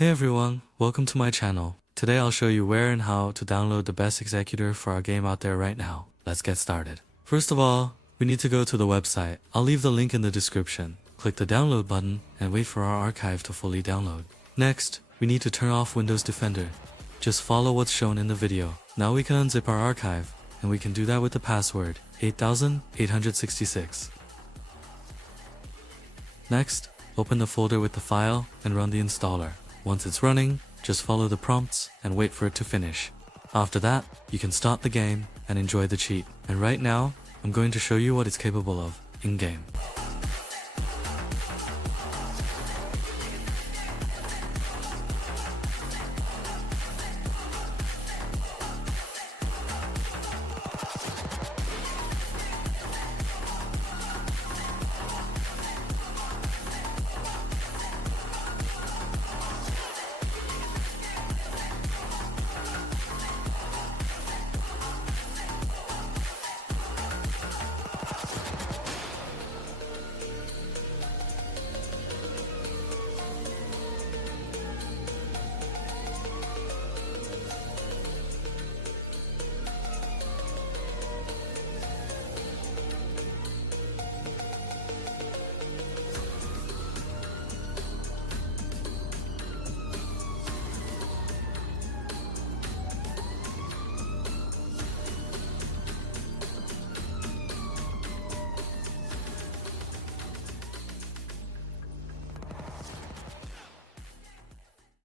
Hey everyone, welcome to my channel. Today I'll show you where and how to download the best executor for our game out there right now. Let's get started. First of all, we need to go to the website. I'll leave the link in the description. Click the download button and wait for our archive to fully download. Next, we need to turn off Windows Defender. Just follow what's shown in the video. Now we can unzip our archive, and we can do that with the password 8866. Next, open the folder with the file and run the installer. Once it's running, just follow the prompts and wait for it to finish. After that, you can start the game and enjoy the cheat. And right now, I'm going to show you what it's capable of in-game.